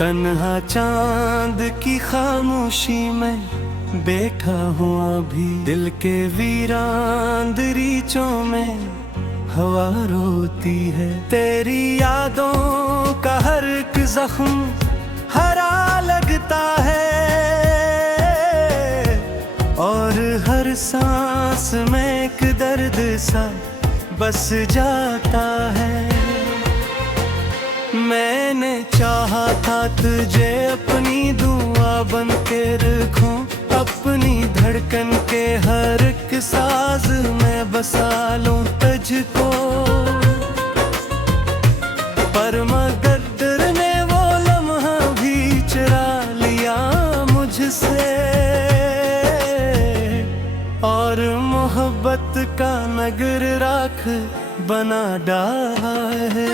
तन्हा चांद की खामोशी में बैठा हूँ अभी, दिल के वीरान दरीचों में हवा रोती है। तेरी यादों का हर एक जख्म हरा लगता है, और हर सांस में एक दर्द सा बस जाता है। मैंने चाहा था तुझे अपनी दुआ बन के रखूं, अपनी धड़कन के हर एक साज में बसा लूं तुझको, पर मगर ने वो लम्हा भी चुरा लिया मुझसे, और मोहब्बत का नगर राख बना डाला है।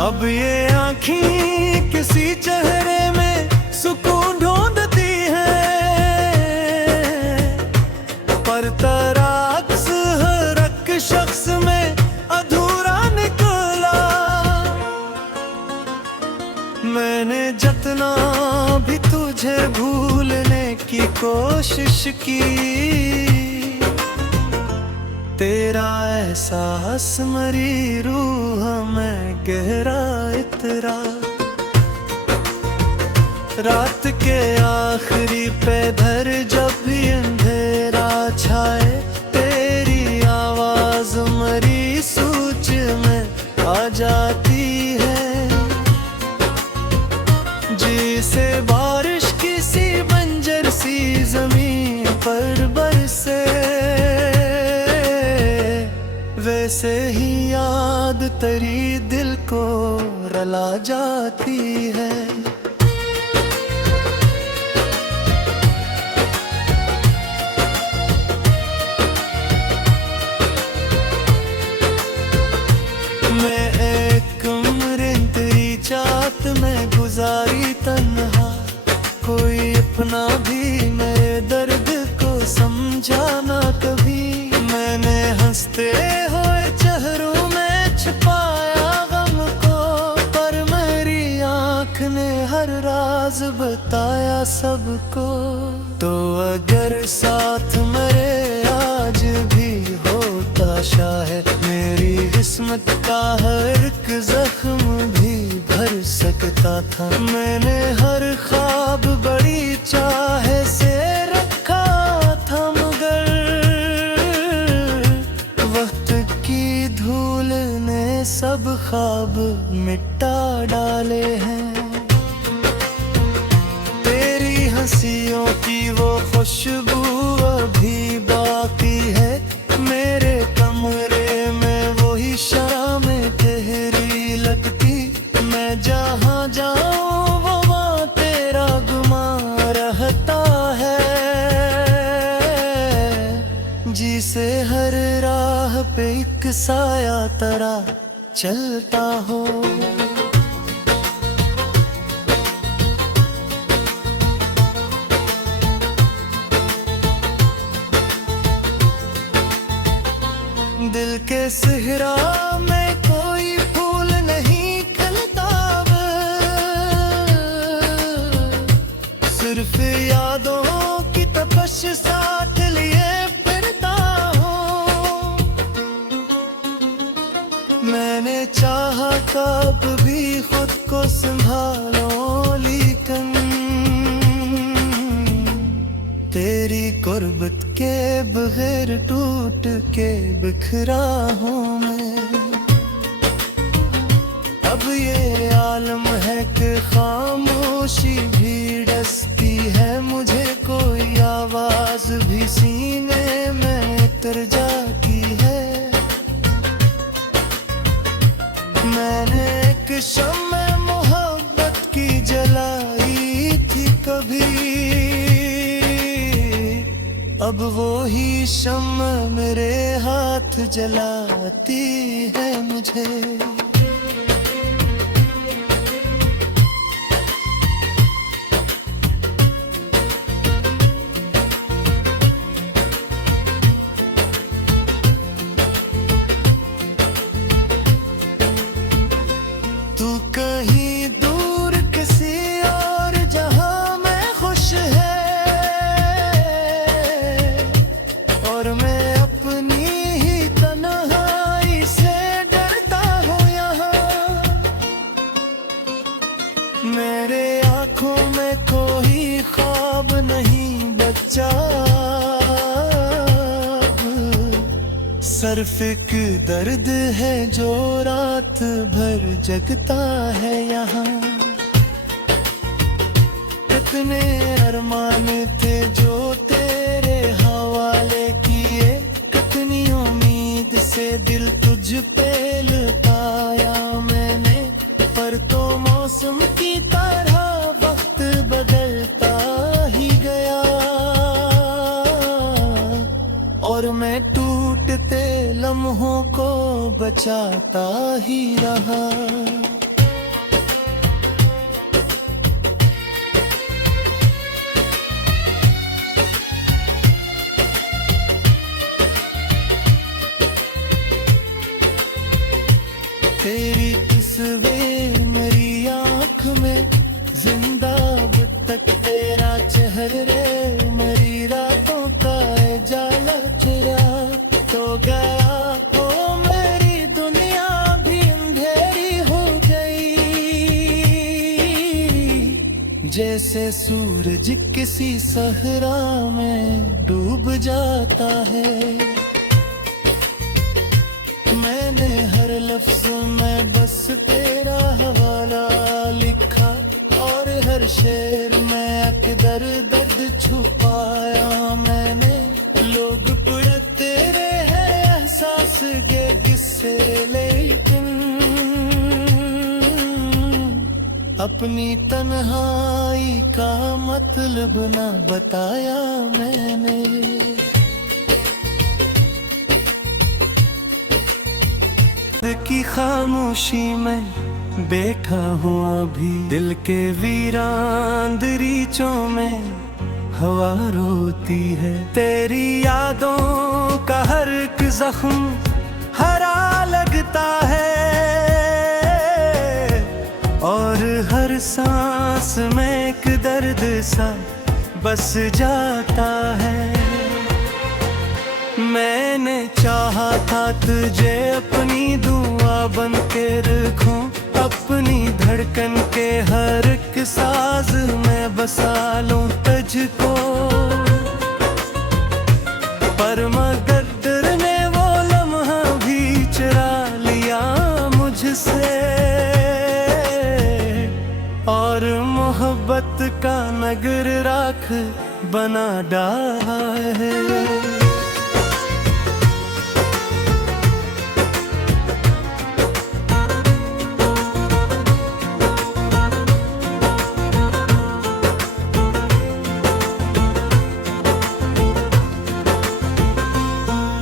अब ये आँखें किसी चेहरे में सुकून ढूंढती हैं, पर तराक्स हर एक शख्स में अधूरा निकला। मैंने जितना भी तुझे भूलने की कोशिश की, तेरा एहसास मरी रूह में गहरा इतरा। रात के आखिरी पहर जब भी अंधेरा छाए, तेरी आवाज मरी सूच में आ जाती है, जिसे बारिश किसी बंजर सी जमीन पर बरसे, वैसे ही याद तेरी दिल को रुला जाती है। मैं एक उम्र तेरी चाहत में गुजारी तन्हा, कोई अपना भी मेरे दर्द को समझा ना कभी। मैंने हंसते हुए चेहरों में छुपाया गम को, पर मेरी आँख ने हर राज बताया सबको। तो अगर साथ मेरे आज भी होता शायद, मेरी किस्मत का हर एक जख्म भी भर सकता था। मैंने हर ख्वाब बड़ी चाहे से रखा था, मगर वक्त की धूल ने सब ख्वाब मिटा डाले हैं। तेरी हंसियों की वो खुशबू अभी बाकी है, मेरे कमरे में वही शरामें गहरी लगती। मैं जहाँ जाऊँ वो वहाँ तेरा गुमा रहता है, जिसे हर राह पे एक साया तरह चलता हो। दिल के सहरा में कोई फूल नहीं खिलता, सिर्फ यादों की तपश साथ लिए फिरता हूँ। मैंने चाहा कब भी खुद को संभालो, लेकिन तेरी गुर्बत के बगैर टूट के बिखरा हूँ मैं। अब ये आलम है कि खामोशी भी डसती है मुझे, कोई आवाज भी सीने में उतर जाती है। मैंने एक शम्मे मोहब्बत की जलाई थी कभी, अब वो ही शम्मा मेरे हाथ जलाती है मुझे। सिर्फ एक दर्द है जो रात भर जगता है यहाँ। कितने अरमान थे जो तेरे हवाले किए, कितनी उम्मीद से दिल तुझ पे लगाया मैंने। पर तो मौसम की तरह वक्त बदलता ही गया, और मैं टूटते लम्हों को बचाता ही रहा। तेरी तस्वीर मेरी आँख में जिंदा अब तक, तेरा चेहरे मेरी रातों का जाला चुरा तो गया। ओ मेरी दुनिया भी अंधेरी हो गई, जैसे सूरज किसी सहरा में डूब जाता है। मैंने हर लफ्ज में बस तेरा हवाला लिखा, और हर शेर में अकदर दर्द छुपाया मैंने। लोग पढ़ते रहे एहसास के किस्से, लेकिन अपनी तन्हाई का मतलब ना बताया मैंने। की खामोशी में बैठा हूँ अभी, दिल के वीरान दरीचों में हवा रोती है। तेरी यादों का हर एक जख्म हरा लगता है, और हर सांस में एक दर्द सा बस जाता है। मैंने चाहा था तुझे अपनी दुआ बन के रखूं, अपनी धड़कन के हर एक साज में बसा लूं तुझको। पर मगर ने वो लम्हा भी चुरा लिया मुझसे, और मोहब्बत का नगर राख बना डाला है।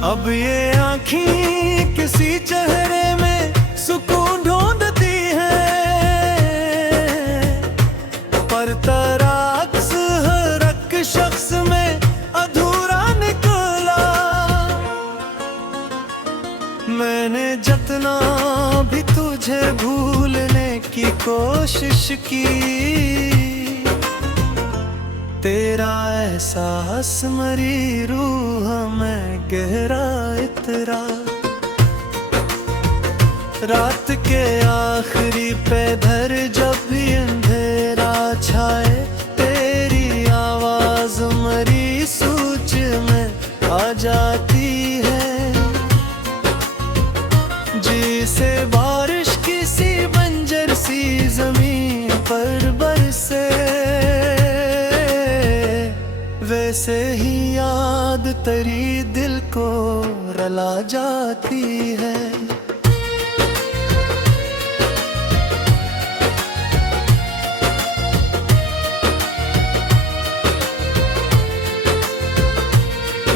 अब ये आँखें किसी चेहरे में सुकून ढूंढती हैं, पर तेरा अक्स हर एक शख्स में अधूरा निकला। मैंने जितना भी तुझे भूलने की कोशिश की, तेरा एहसास मरी रूह में गहरा इतरा। रात के आखिरी पहर जब भी अंधेरा छाए, तेरी आवाज मरी सूच में आ जाती है। जिसे बारिश किसी बंजर सी जमीन पर बरसे, वैसे ही याद तेरी दिल को रुला जाती है।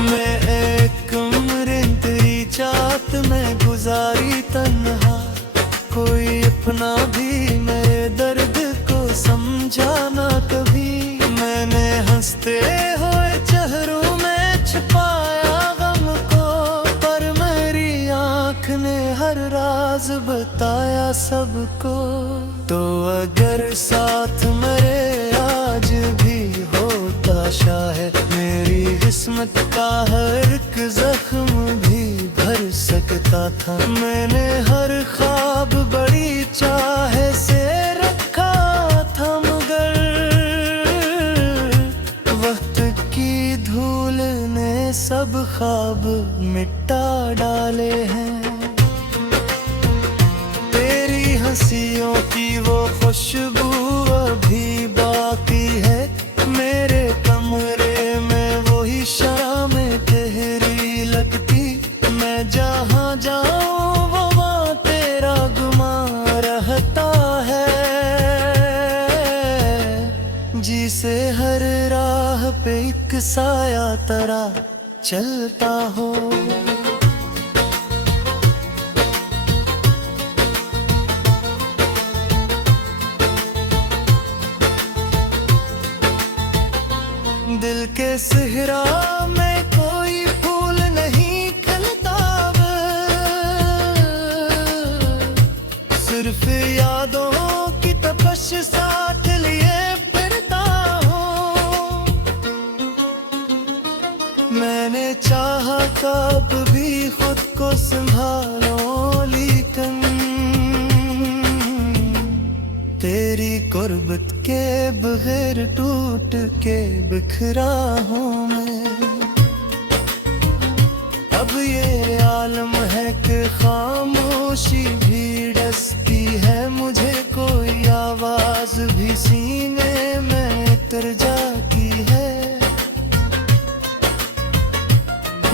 मैं एक उम्र तेरी चाहत में गुजारी तन्हा, कोई अपना भी मेरे दर्द को समझा ना कभी। मैंने हंसते हुए चेहरों में छुपाया गम को, पर मेरी आँख ने हर राज बताया सबको। तो अगर साथ मेरे आज भी होता शायद, मेरी किस्मत का हर एक जख्म भी भर सकता था। मैंने हर ख्वाब बड़ी चाह से रखा था, मगर वक्त की धूल ने सब ख्वाब मिटा डाले हैं। तेरी हंसियों की वो खुशबू अभी बाकी है, मेरे कमरे में वही शामें गहरी लगती। मैं जहाँ जाऊँ वो वहाँ तेरा गुमा रहता है, जिसे हर राह पे एक साया तरह चलता हो। दिल के सहरा में कोई फूल नहीं खिलता, सिर्फ यादों की तपश साथ लिए फिरता हूँ। मैंने चाहा कब भी खुद को संभालो, लेकिन तेरी गुर्बत के बगैर टूट के बिखरा हूँ मैं। अब ये आलम है कि खामोशी भी डसती है मुझे, कोई आवाज भी सीने में उतर जाती है।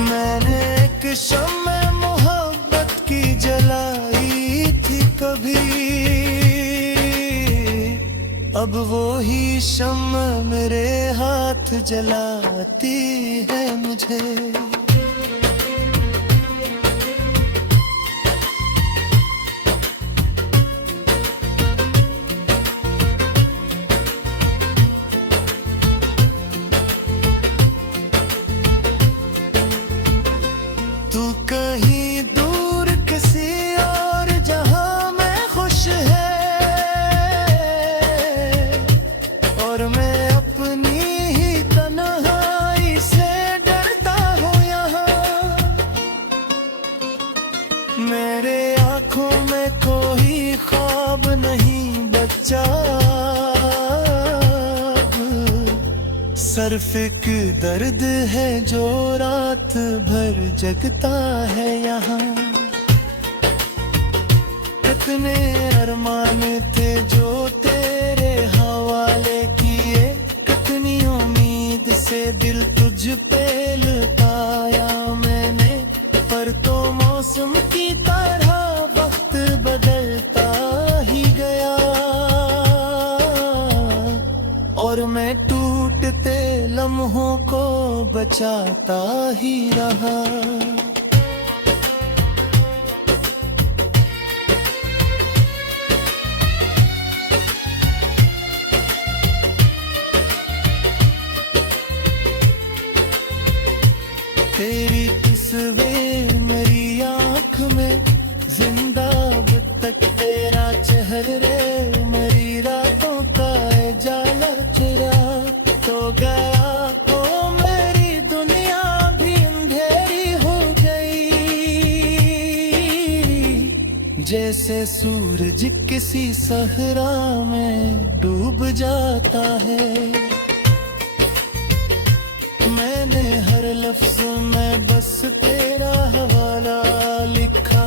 मैंने एक शम्मे मोहब्बत की जलाई थी कभी, अब वो ही शम्म मेरे हाथ जलाती है मुझे। तू कहीं दूर किसी और जहां में खुश है, और मैं अपनी ही तन्हाई से डरता हूँ यहाँ। मेरे आँखों में कोई ख्वाब नहीं बचा, सिर्फ एक दर्द है जो रात भर जगता है यहाँ। कितने अरमान थे जो तेरे हवाले किए, कितनी उम्मीद से दिल तुझ पे लगाया मैंने, पर तो मौसम की तरह वक्त बदलता ही गया, और मैं टूटते लम्हों को बचाता ही रहा। तेरी तस्वीर मेरी आँख में जिंदा अब तक, तेरा चेहरे मेरी रातों का जाला चुरा तो गया। ओ मेरी दुनिया भी अंधेरी हो गई, जैसे सूरज किसी सहरा में डूब जाता है। मैंने हर लफ्ज में बस तेरा हवाला लिखा,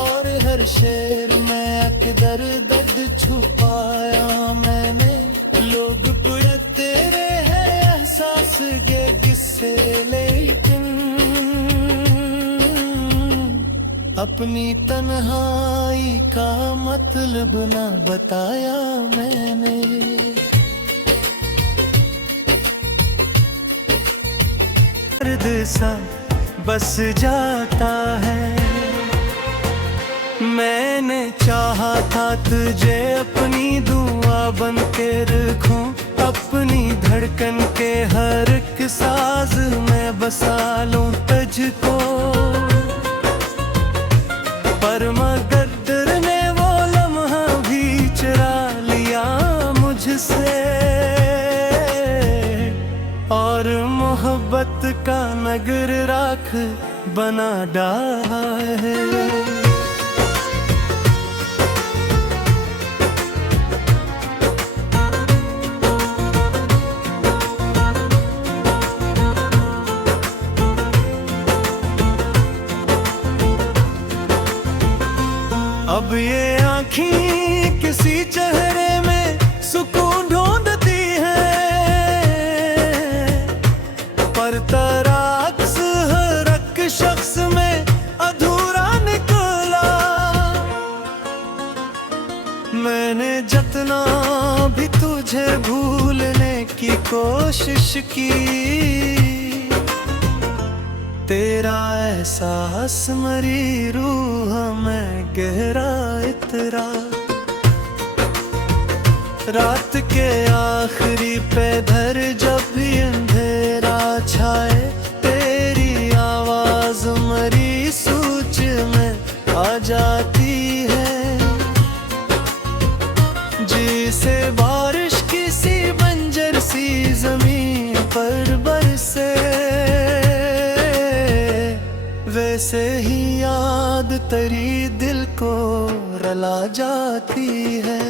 और हर शेर में अकदर दर्द छुपाया मैंने। लोग पढ़ते रहे एहसास के किस्से, लेकिन अपनी तन्हाई का मतलब न बताया मैंने। दर्द सा बस जाता है, मैंने चाहा था तुझे अपनी दुआ बन के रखूं, अपनी धड़कन के हर एक साज में बसा लूं तुझको, पर मगर डर ने वो लम्हा भी चुरा लिया मुझसे, और मोहब्बत का नगर राख बना डाला है। अब ये आँखें किसी चेहरे में सुकून ढूंढती हैं, पर तराक्स हर एक शख्स में अधूरा निकला। मैंने जितना भी तुझे भूलने की कोशिश की, तेरा एहसास मरी रूह में गहरा इतरा। रात के आखिरी पहर जब भी अंधेरा छाए, तेरी आवाज मरी सूच में आ जाती है। जैसे बारिश किसी बंजर सी जमीन पर बरसे, वैसे ही याद तेरी दिल को रुला जाती है।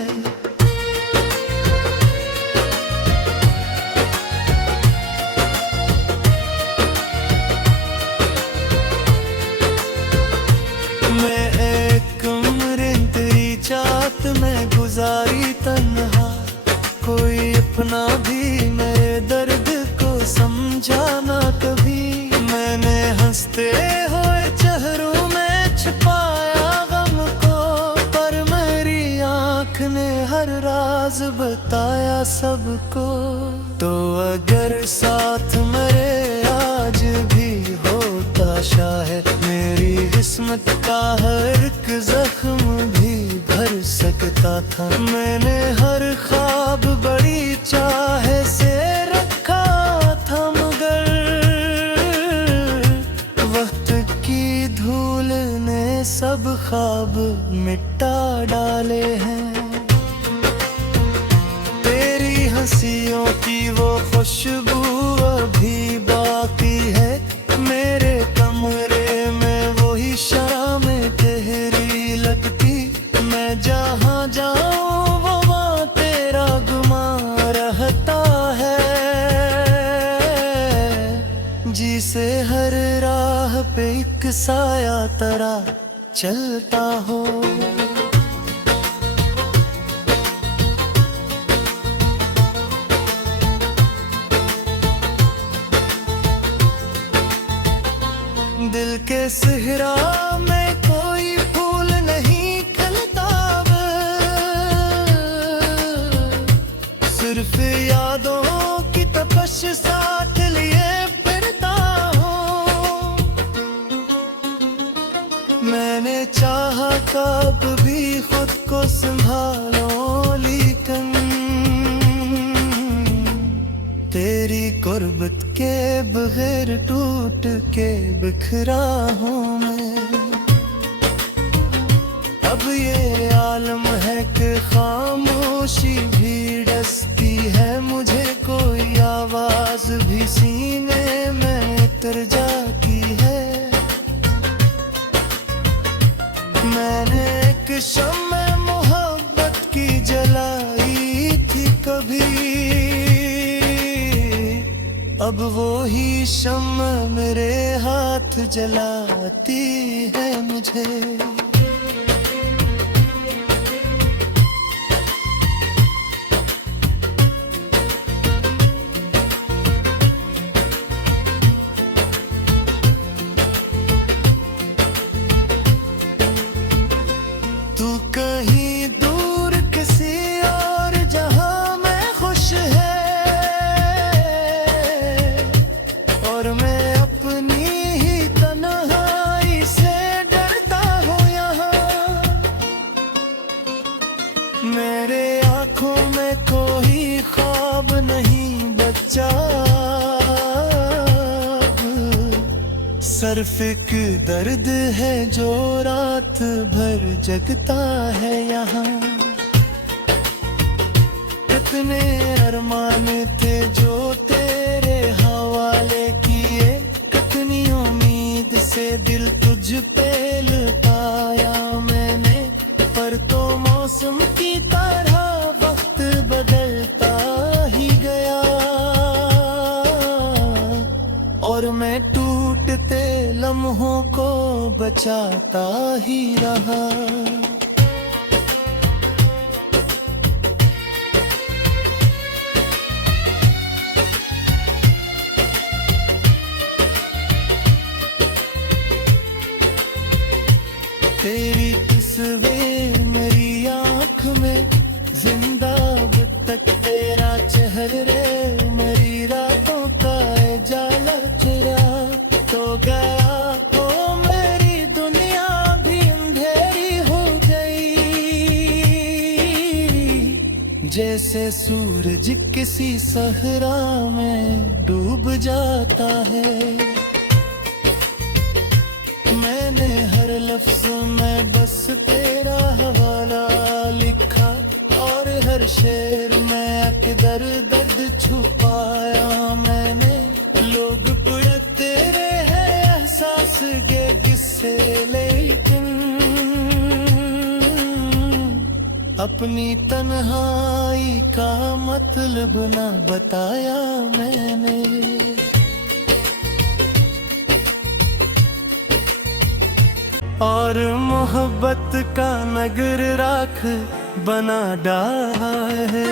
मैं एक उम्र तेरी चाहत में गुजारी तन्हा, कोई अपना भी मेरे दर्द को समझा ना कभी। मैंने हंसते हुए चेहरों में छुपाया गम को, पर मेरी आँख ने हर राज बताया सबको। तो अगर साथ मेरे आज भी होता शायद, मेरी किस्मत का हर एक जख्म भी भर सकता था। मैंने हर ख्वाब बड़ी चाहे से रखा था, मगर वक्त की धूल ने सब ख्वाब मिटा डाले हैं। तेरी हंसियों की वो खुशबू अभी बाकी है, मेरे कमरे में वही शामें ठहरी लगती। मैं जहाँ जाऊँ वो वहाँ तेरा गुमा रहता है, जिसे हर राह पे एक साया तरह चलता हो। दिल के सहरा में कोई फूल नहीं खिलता, सिर्फ यादों की तपश साथ लिए फिरता हूँ। मैंने चाहा कब भी खुद को संभालो, लेकिन तेरी गुर्बत के बगैर टूट के बिखरा हूँ मैं। अब ये आलम है कि खामोशी भी डसती है मुझे, कोई आवाज भी सीने में उतर जाती है। मैंने एक शम्मे मोहब्बत की जलाई थी कभी, अब वो ही शम्मा मेरे हाथ जलाती है मुझे। तू कहीं दूर किसी और जहां में खुश है, और मैं अपनी ही तन्हाई से डरता हूँ यहाँ। मेरे आँखों में कोई ख्वाब नहीं बचा, सिर्फ एक दर्द है जो रात भर जगता है यहाँ। कितने अरमान थे जो तेरे हवाले किए, कितनी उम्मीद से दिल तुझ पे लगाया मैंने, पर तो मौसम की तरह वक्त बदलता ही गया, और मैं टूटते लम्हों को बचाता ही रहा। जैसे सूरज किसी सहरा में डूब जाता है। मैंने हर लफ्ज में बस तेरा हवाला लिखा, और हर शेर में अकदर दर्द छुपाया मैंने। लोग पढ़ते रहे एहसास के किस्से, लेकिन अपनी तन्हाई का मतलब ना बताया मैंने। और मोहब्बत का नगर राख बना डाला है।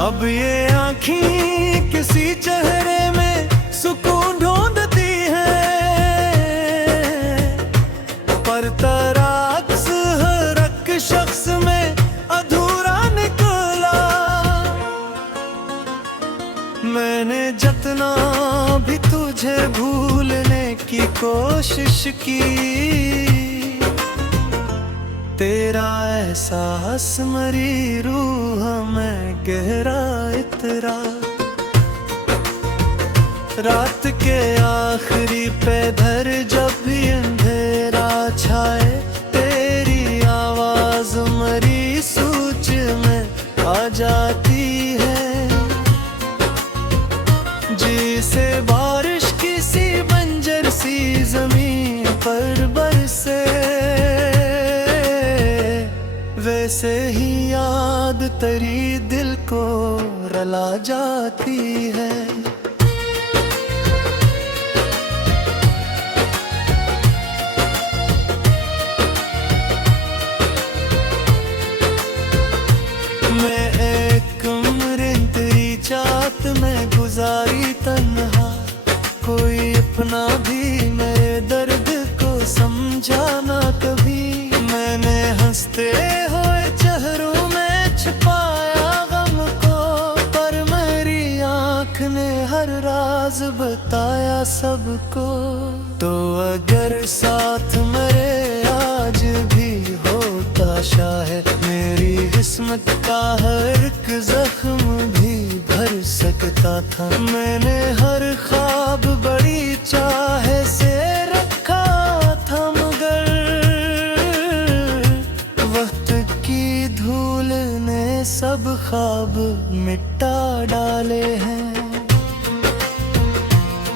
अब ये आँखें किसी चेहरे में सुकून ढूंढती हैं, पर तराक्स हर एक शख्स में अधूरा निकला। मैंने जितना भी तुझे भूलने की कोशिश की, तेरा एहसास मरी रूह में गहरा इतरा। रात के आखिरी पहर जब भी अंधेरा छाए, तेरी आवाज मरी सूच में आ जाती है। जिसे बारिश किसी बंजर सी जमीन पर बरसे, वैसे ही याद तेरी दिल को रुला जाती है। मैं एक उम्र तेरी चाहत में गुजारी तन्हा, कोई अपना भी मेरे दर्द को समझा ना कभी। मैंने हंसते हुए चेहरों में छुपाया गम को, पर मेरी आँख ने हर राज बताया सबको। तो अगर साथ मेरे आज भी होता शायद, मेरी किस्मत का हर एक जख्म भी भर सकता था। मैंने हर ख्वाब बड़ी चाहे से रखा था, मगर वक्त की धूल ने सब ख्वाब मिटा डाले हैं।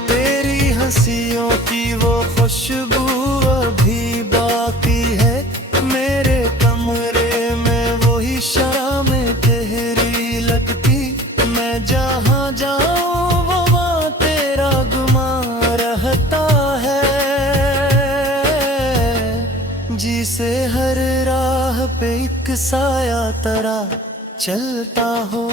तेरी हंसियों की वो खुशबू अभी बाकी है, मेरे कमरे में वही शामें गहरी लगती। मैं जहाँ जाऊँ वो वहाँ तेरा गुमा रहता है। जिसे हर राह पे एक साया तरह चलता हो।